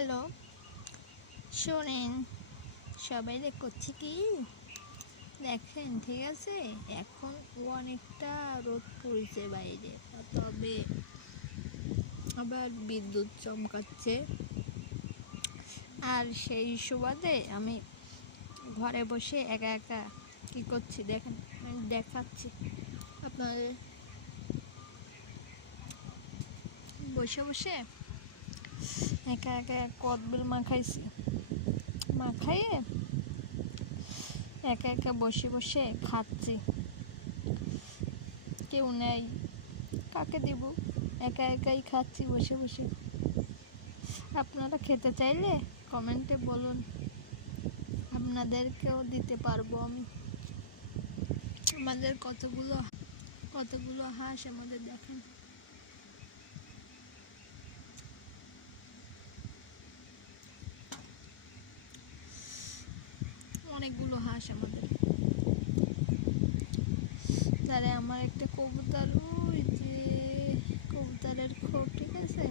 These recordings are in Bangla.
হ্যালো, শোনেন, সবাই করছে কি দেখেন? ঠিক আছে, এখন অনেকটা রোদ পড়েছে বাইরে, তবে আবার বিদ্যুৎ চমকাচ্ছে। আর সেই সুবাদে আমি ঘরে বসে একা একা কি করছি দেখেন, আমি দেখাচ্ছি আপনাদের। বসে বসে একা একা কদবেল মাখাইছি, মাখাইয়ে একা একা বসে বসে খাচ্ছি। কেউ নেই, কাকে দিব? একা একাই খাচ্ছি বসে বসে। আপনারা খেতে চাইলে কমেন্টে বলুন, আপনাদেরকেও দিতে পারবো আমি। আমাদের কতগুলো হাঁস আমাদের দেখেন। অনেকগুলো হাঁস আমাদের। তাহলে আমার একটা কবুতর, ওই যে কবুতরের খোপ, ঠিক আছে,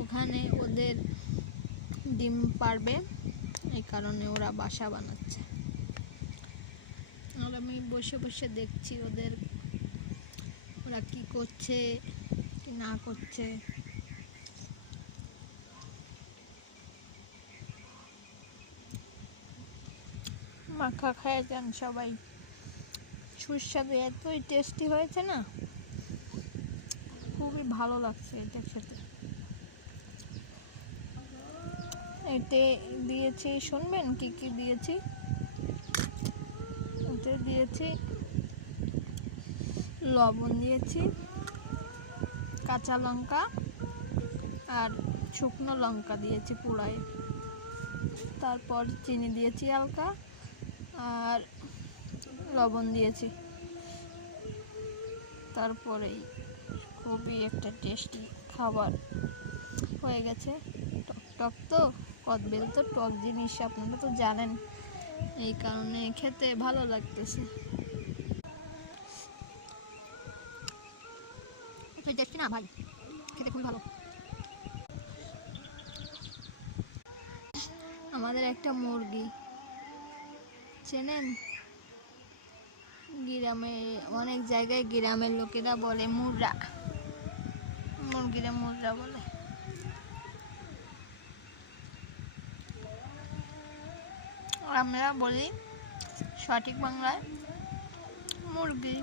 ওখানে ওদের ডিম পারবে, এই কারণে ওরা বাসা বানাচ্ছে। আর আমি বসে বসে দেখছি ওরা কি করছে কি না করছে। মাখা খায় যান সবাই, সুস্বাদু, এতই টেস্টি হয়েছে না, খুবই ভালো লাগছে এটার সাথে। এতে দিয়েছি, শুনবেন কি কি দিয়েছি? এতে দিয়েছি লবণ, দিয়েছি কাঁচা লঙ্কা আর শুকনো লঙ্কা দিয়েছি পোড়ায়, তারপর চিনি দিয়েছি হালকা আর লবণ দিয়েছি। তারপরেই খুবই একটা টেস্টি খাবার হয়ে গেছে। টক টক তো, কদবেল তো টক জিনিস, আপনারা তো জানেন, এই কারণে খেতে ভালো লাগতেছে। টেস্টি না ভাই, খেতে খুবই ভালো। আমাদের একটা মুরগি চেনেন? গ্রামে অনেক জায়গায় গ্রামের লোকেরা বলে মুর্রা, মুরগিরা মুর্রা বলে। আমরা বলি সঠিক বাংলায় মুরগি।